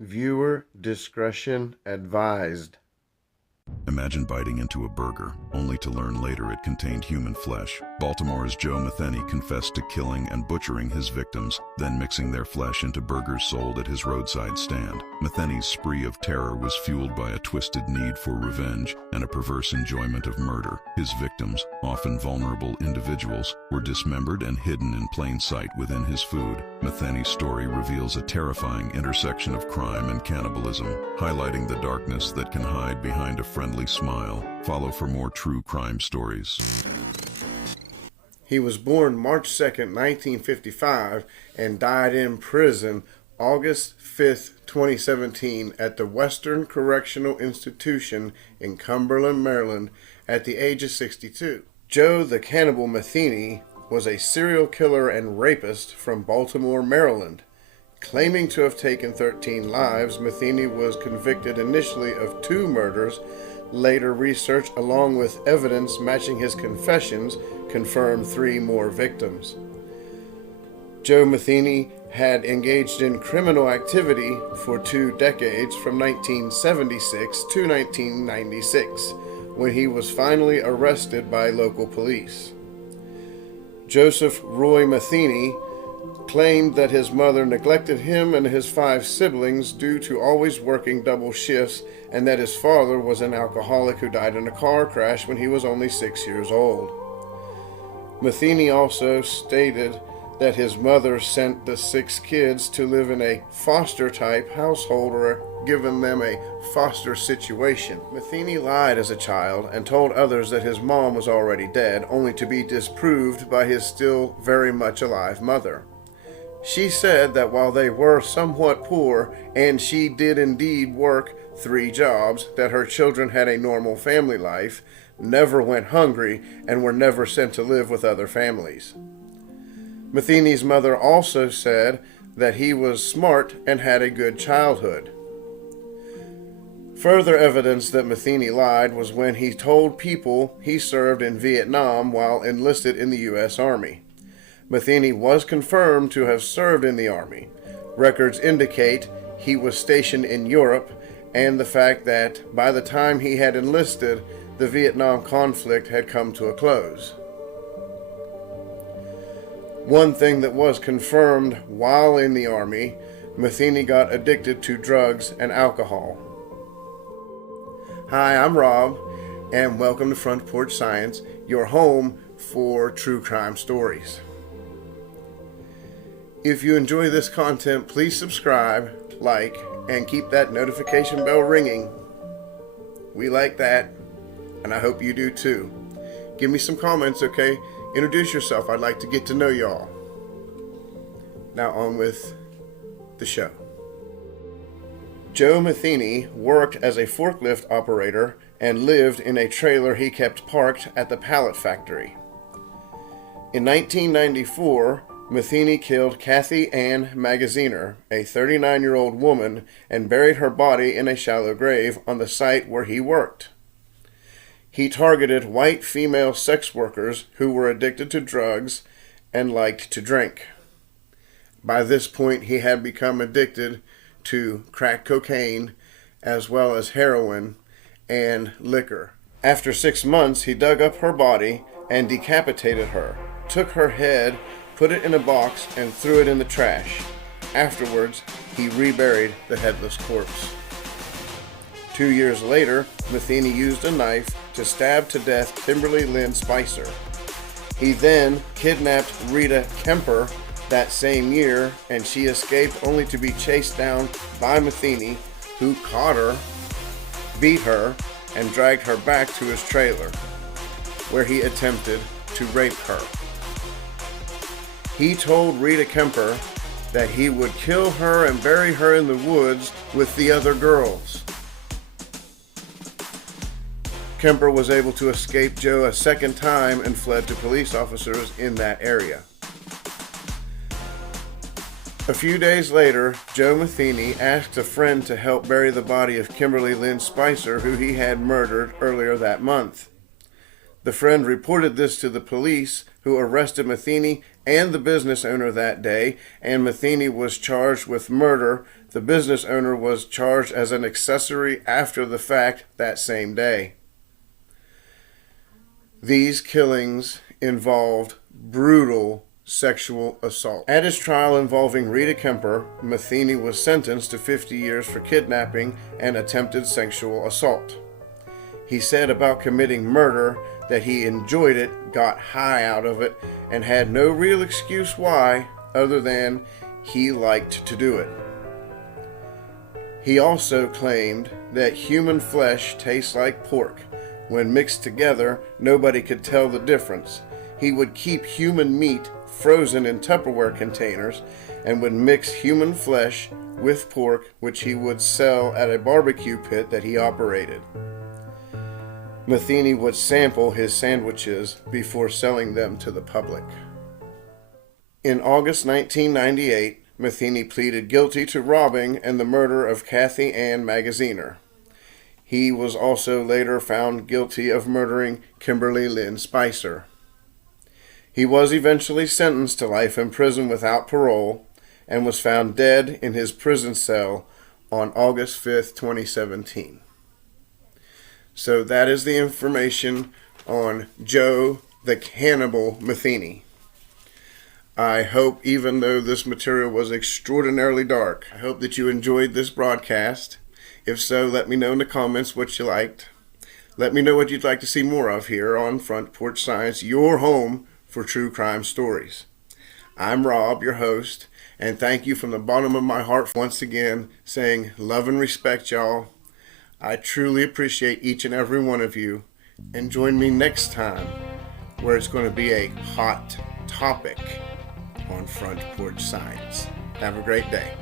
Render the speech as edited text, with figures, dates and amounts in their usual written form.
Viewer discretion advised. Imagine biting into a burger, only to learn later it contained human flesh. Baltimore's Joe Metheny confessed to killing and butchering his victims, then mixing their flesh into burgers sold at his roadside stand. Metheny's spree of terror was fueled by a twisted need for revenge and a perverse enjoyment of murder. His victims, often vulnerable individuals, were dismembered and hidden in plain sight within his food. Metheny's story reveals a terrifying intersection of crime and cannibalism, highlighting the darkness that can hide behind a friendly smile. Follow for more true crime stories. He was born March 2nd, 1955, and died in prison August 5th, 2017, at the Western Correctional Institution in Cumberland, Maryland, at the age of 62. Joe the Cannibal Metheny was a serial killer and rapist from Baltimore, Maryland. Claiming to have taken 13 lives, Metheny was convicted initially of 2 murders. Later research, along with evidence matching his confessions, confirmed 3 more victims. Joe Metheny had engaged in criminal activity for 2 decades, from 1976 to 1996, when he was finally arrested by local police. Joseph Roy Metheny claimed that his mother neglected him and his 5 siblings due to always working double shifts, and that his father was an alcoholic who died in a car crash when he was only 6 years old. Metheny also stated that his mother sent the 6 kids to live in a foster-type household, or given them a foster situation. Metheny lied as a child and told others that his mom was already dead, only to be disproved by his still very much alive mother. She said that while they were somewhat poor, and she did indeed work 3 jobs, that her children had a normal family life, never went hungry, and were never sent to live with other families. Metheny's mother also said that he was smart and had a good childhood. Further evidence that Metheny lied was when he told people he served in Vietnam while enlisted in the U.S. Army. Metheny was confirmed to have served in the Army. Records indicate he was stationed in Europe, and the fact that by the time he had enlisted, the Vietnam conflict had come to a close. One thing that was confirmed while in the Army, Metheny got addicted to drugs and alcohol. Hi, I'm Rob, and welcome to Front Porch Science, your home for true crime stories. If you enjoy this content, please subscribe, like, and keep that notification bell ringing. We like that, and I hope you do too. Give me some comments, okay? Introduce yourself. I'd like to get to know y'all. Now on with the show. Joe Metheny worked as a forklift operator and lived in a trailer he kept parked at the pallet factory. In 1994, Metheny killed Kathy Ann Magaziner, a 39-year-old woman, and buried her body in a shallow grave on the site where he worked. He targeted white female sex workers who were addicted to drugs and liked to drink. By this point, he had become addicted to crack cocaine, as well as heroin and liquor. After 6 months, he dug up her body and decapitated her, took her head, put it in a box, and threw it in the trash. Afterwards, he reburied the headless corpse. 2 years later, Metheny used a knife to stab to death Kimberly Lynn Spicer. He then kidnapped Rita Kemper that same year, and she escaped only to be chased down by Metheny, who caught her, beat her, and dragged her back to his trailer, where he attempted to rape her. He told Rita Kemper that he would kill her and bury her in the woods with the other girls. Kemper was able to escape Joe a second time and fled to police officers in that area. A few days later, Joe Metheny asked a friend to help bury the body of Kimberly Lynn Spicer, who he had murdered earlier that month. The friend reported this to the police, who arrested Metheny and the business owner that day, and Metheny was charged with murder The business owner was charged as an accessory after the fact that same day. These killings involved brutal sexual assault. At his trial involving Rita Kemper, Metheny was sentenced to 50 years for kidnapping and attempted sexual assault. He said about committing murder that he enjoyed it, got high out of it, and had no real excuse why other than he liked to do it. He also claimed that human flesh tastes like pork. When mixed together, nobody could tell the difference. He would keep human meat frozen in Tupperware containers and would mix human flesh with pork, which he would sell at a barbecue pit that he operated. Metheny would sample his sandwiches before selling them to the public. In August 1998, Metheny pleaded guilty to robbing and the murder of Kathy Ann Magaziner. He was also later found guilty of murdering Kimberly Lynn Spicer. He was eventually sentenced to life in prison without parole and was found dead in his prison cell on August 5th, 2017. So that is the information on Joe the Cannibal Metheny. I hope, even though this material was extraordinarily dark, I hope that you enjoyed this broadcast. If so, let me know in the comments what you liked. Let me know what you'd like to see more of here on Front Porch Science, your home for true crime stories. I'm Rob, your host, and thank you from the bottom of my heart once again, saying love and respect, y'all. I truly appreciate each and every one of you, and join me next time where it's going to be a hot topic on Front Porch Science. Have a great day.